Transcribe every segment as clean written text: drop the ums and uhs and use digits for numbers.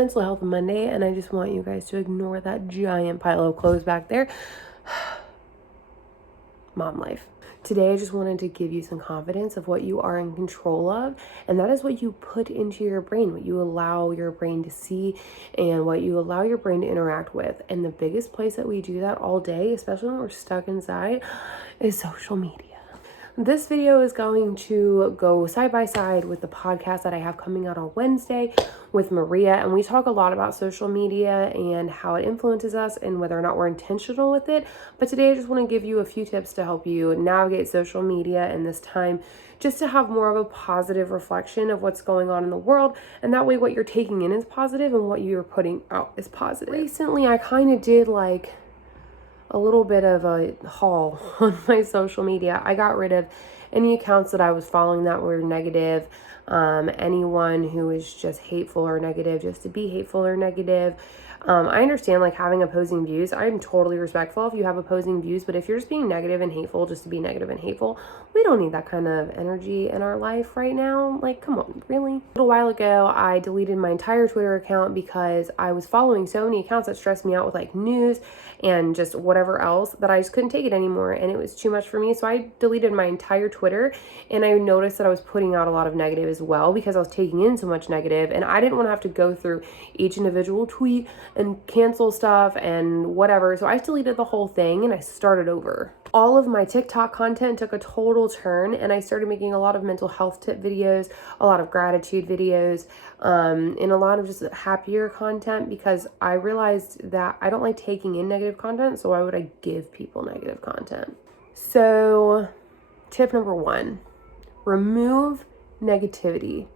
Mental Health Monday, and I just want you guys to ignore that giant pile of clothes back there. Mom life. Today, I just wanted to give you some confidence of what you are in control of, and that is what you put into your brain, what you allow your brain to see, and what you allow your brain to interact with. And the biggest place that we do that all day, especially when we're stuck inside, is social media. This video is going to go side by side with the podcast that I have coming out on Wednesday with Maria, and we talk a lot about social media and how it influences us and whether or not we're intentional with it. But today I just want to give you a few tips to help you navigate social media in this time, just to have more of a positive reflection of what's going on in the world, and that way what you're taking in is positive and what you're putting out is positive. Recently I kind of did like a little bit of a haul on my social media. I got rid of any accounts that I was following that were negative, anyone who was just hateful or negative, just to be hateful or negative. I understand like having opposing views. I'm totally respectful if you have opposing views, but if you're just being negative and hateful just to be negative and hateful, we don't need that kind of energy in our life right now. Like, come on, really? A little while ago, I deleted my entire Twitter account because I was following so many accounts that stressed me out with like news and just whatever else that I just couldn't take it anymore, and it was too much for me. So I deleted my entire Twitter, and I noticed that I was putting out a lot of negative as well because I was taking in so much negative, and I didn't want to have to go through each individual tweet and cancel stuff and whatever. So I deleted the whole thing and I started over. All of my TikTok content took a total turn, and I started making a lot of mental health tip videos, a lot of gratitude videos, and a lot of just happier content, because I realized that I don't like taking in negative content, so why would I give people negative content? So tip number 1, remove negativity.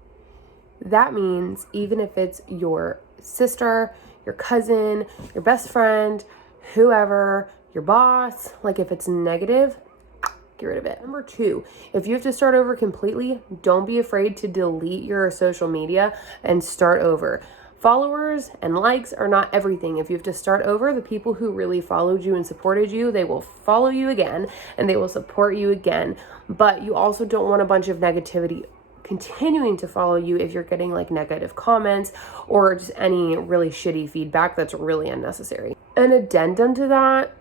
That means even if it's your sister, your cousin, your best friend, whoever, your boss, like if it's negative, get rid of it. Number 2, if you have to start over completely, don't be afraid to delete your social media and start over. Followers and likes are not everything. If you have to start over, the people who really followed you and supported you, they will follow you again and they will support you again. But you also don't want a bunch of negativity continuing to follow you if you're getting like negative comments or just any really shitty feedback that's really unnecessary. An addendum to that,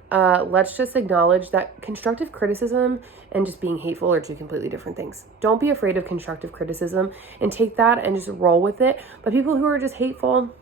let's just acknowledge that constructive criticism and just being hateful are two completely different things. Don't be afraid of constructive criticism and take that and just roll with it. But people who are just hateful,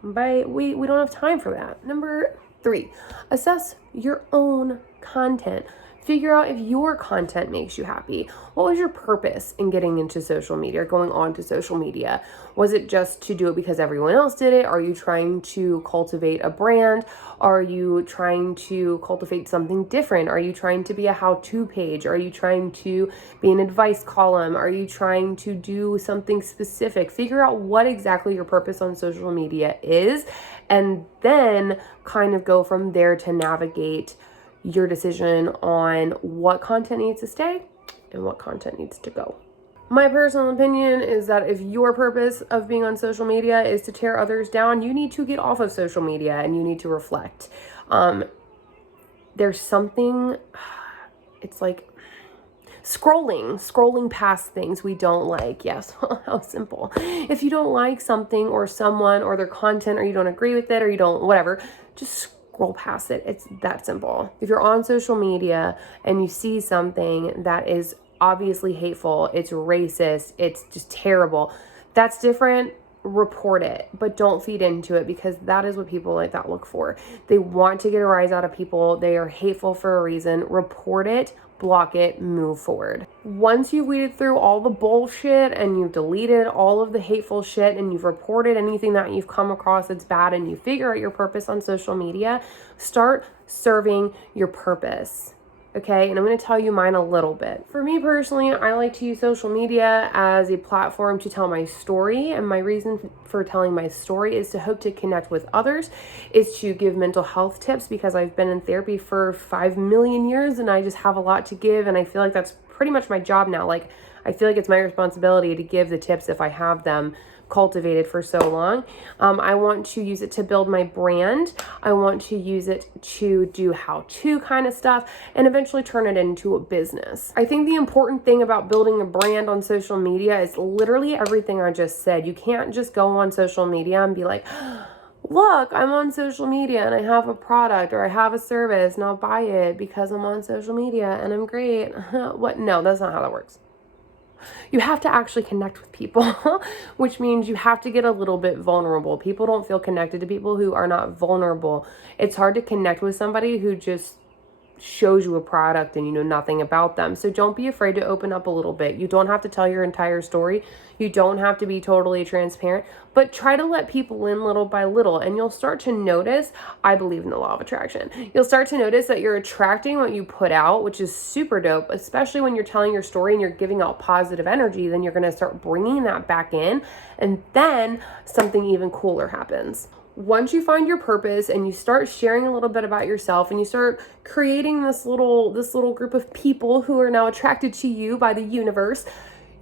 we don't have time for that. Number 3, assess your own content. Figure out if your content makes you happy. What was your purpose in getting into social media, or going on to social media? Was it just to do it because everyone else did it? Are you trying to cultivate a brand? Are you trying to cultivate something different? Are you trying to be a how-to page? Are you trying to be an advice column? Are you trying to do something specific? Figure out what exactly your purpose on social media is, and then kind of go from there to navigate your decision on what content needs to stay and what content needs to go. My personal opinion is that if your purpose of being on social media is to tear others down, you need to get off of social media and you need to reflect. There's something, it's like scrolling past things we don't like. Yes, how simple. If you don't like something or someone or their content, or you don't agree with it, or you don't, whatever, just scroll past it. It's that simple. If you're on social media and you see something that is obviously hateful, it's racist, it's just terrible, that's different. Report it, but don't feed into it, because that is what people like that look for. They want to get a rise out of people. They are hateful for a reason. Report it, block it, move forward. Once you've weeded through all the bullshit and you've deleted all of the hateful shit and you've reported anything that you've come across that's bad, and you figure out your purpose on social media, start serving your purpose. Okay, and I'm going to tell you mine a little bit. For me personally, I like to use social media as a platform to tell my story, and my reason for telling my story is to hope to connect with others, is to give mental health tips, because I've been in therapy for 5 million years and I just have a lot to give, and I feel like that's pretty much my job now. Like, I feel like it's my responsibility to give the tips if I have them cultivated for so long. I want to use it to build my brand. I want to use it to do how-to kind of stuff and eventually turn it into a business. I think the important thing about building a brand on social media is literally everything I just said. You can't just go on social media and be like, look, I'm on social media and I have a product or I have a service and I'll buy it because I'm on social media and I'm great. What? No, that's not how that works. You have to actually connect with people, which means you have to get a little bit vulnerable. People don't feel connected to people who are not vulnerable. It's hard to connect with somebody who just shows you a product and you know nothing about them. So don't be afraid to open up a little bit. You don't have to tell your entire story. You don't have to be totally transparent, but try to let people in little by little, and you'll start to notice, I believe in the law of attraction. You'll start to notice that you're attracting what you put out, which is super dope, especially when you're telling your story and you're giving out positive energy. Then you're going to start bringing that back in, and then something even cooler happens. Once you find your purpose and you start sharing a little bit about yourself and you start creating this little group of people who are now attracted to you by the universe,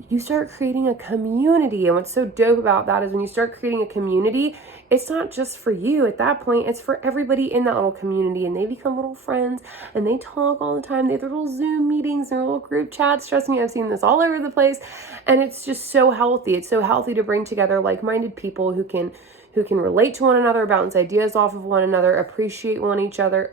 you start creating a community. And what's so dope about that is when you start creating a community, it's not just for you. At that point, it's for everybody in that little community, and they become little friends and they talk all the time. They have their little Zoom meetings, their little group chats. Trust me, I've seen this all over the place, and it's just so healthy. It's so healthy to bring together like-minded people who can relate to one another, bounce ideas off of one another, appreciate one another.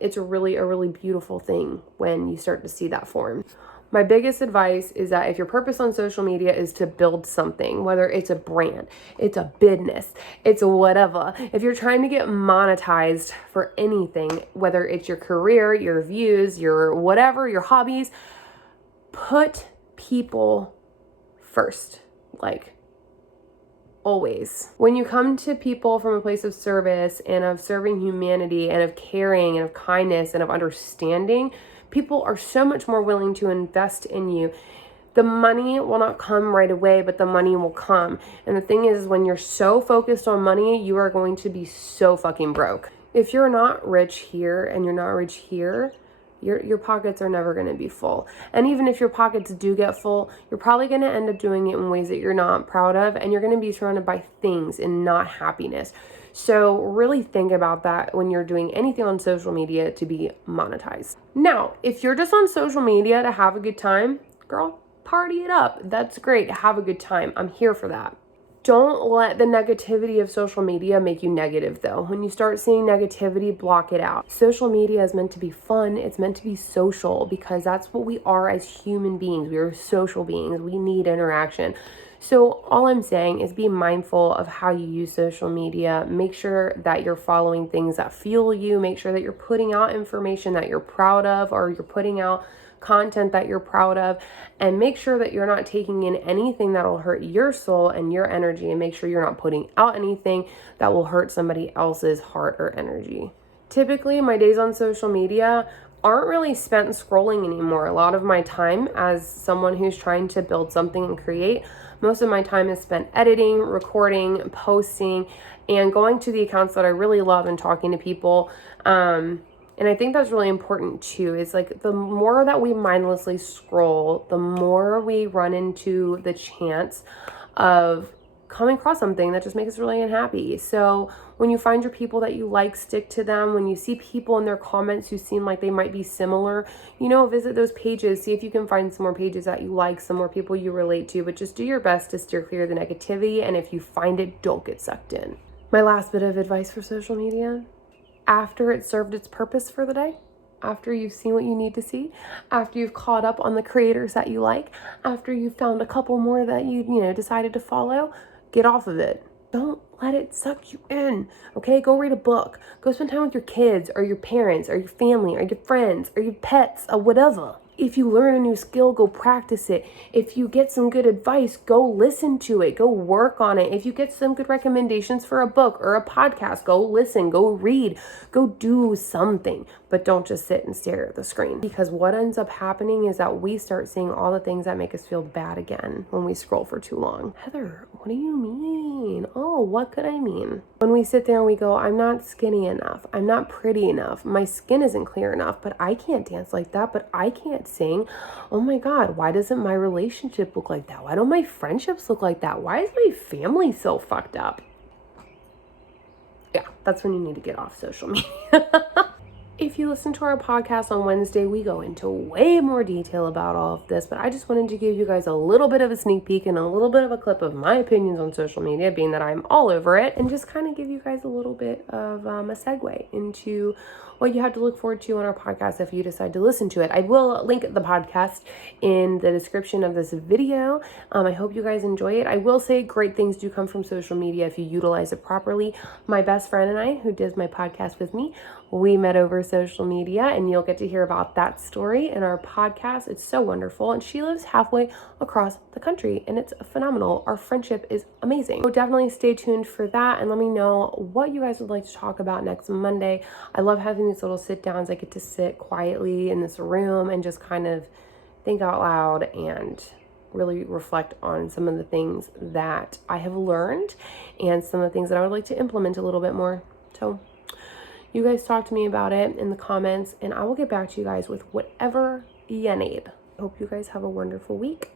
It's a really beautiful thing when you start to see that form. My biggest advice is that if your purpose on social media is to build something, whether it's a brand, it's a business, it's whatever, if you're trying to get monetized for anything, whether it's your career, your views, your whatever, your hobbies, put people first. Like, always. When you come to people from a place of service and of serving humanity and of caring and of kindness and of understanding, people are so much more willing to invest in you. The money will not come right away, but the money will come. And the thing is, when you're so focused on money, you are going to be so fucking broke. If you're not rich here and you're not rich here, your pockets are never going to be full. And even if your pockets do get full, you're probably going to end up doing it in ways that you're not proud of, and you're going to be surrounded by things and not happiness. So really think about that when you're doing anything on social media to be monetized. Now, if you're just on social media to have a good time, girl, party it up. That's great. Have a good time. I'm here for that. Don't let the negativity of social media make you negative, though. When you start seeing negativity, block it out. Social media is meant to be fun. It's meant to be social, because that's what we are as human beings. We are social beings. We need interaction. So all I'm saying is be mindful of how you use social media. Make sure that you're following things that fuel you. Make sure that you're putting out information that you're proud of, or you're putting out content that you're proud of, and make sure that you're not taking in anything that will hurt your soul and your energy, and make sure you're not putting out anything that will hurt somebody else's heart or energy. Typically, my days on social media aren't really spent scrolling anymore. A lot of my time as someone who's trying to build something and create, most of my time is spent editing, recording, posting, and going to the accounts that I really love and talking to people. And I think that's really important too, is like the more that we mindlessly scroll, the more we run into the chance of coming across something that just makes us really unhappy. So when you find your people that you like, stick to them. When you see people in their comments who seem like they might be similar, visit those pages. See if you can find some more pages that you like, some more people you relate to, but just do your best to steer clear of the negativity. And if you find it, don't get sucked in. My last bit of advice for social media: after it's served its purpose for the day, after you've seen what you need to see, after you've caught up on the creators that you like, after you've found a couple more that you decided to follow, get off of it. Don't let it suck you in, okay? Go read a book. Go spend time with your kids or your parents or your family or your friends or your pets or whatever. If you learn a new skill, go practice it. If you get some good advice, go listen to it. Go work on it. If you get some good recommendations for a book or a podcast, go listen, go read, go do something. but don't just sit and stare at the screen. Because what ends up happening is that we start seeing all the things that make us feel bad again when we scroll for too long. Heather, what do you mean? Oh, what could I mean? When we sit there and we go, I'm not skinny enough, I'm not pretty enough, my skin isn't clear enough, but I can't dance like that, but I can't sing. Oh my God, why doesn't my relationship look like that? Why don't my friendships look like that? Why is my family so fucked up? Yeah, that's when you need to get off social media. If you listen to our podcast on Wednesday, we go into way more detail about all of this, but I just wanted to give you guys a little bit of a sneak peek and a little bit of a clip of my opinions on social media, being that I'm all over it, and just kind of give you guys a little bit of a segue into what you have to look forward to on our podcast if you decide to listen to it. I will link the podcast in the description of this video. I hope you guys enjoy it. I will say great things do come from social media if you utilize it properly. My best friend and I, who does my podcast with me, we met over social media, and you'll get to hear about that story in our podcast. It's so wonderful. And she lives halfway across the country, and it's phenomenal. Our friendship is amazing. So definitely stay tuned for that, and let me know what you guys would like to talk about next Monday. I love having these little sit downs. I get to sit quietly in this room and just kind of think out loud and really reflect on some of the things that I have learned and some of the things that I would like to implement a little bit more. So you guys talk to me about it in the comments, and I will get back to you guys with whatever you need. I hope you guys have a wonderful week.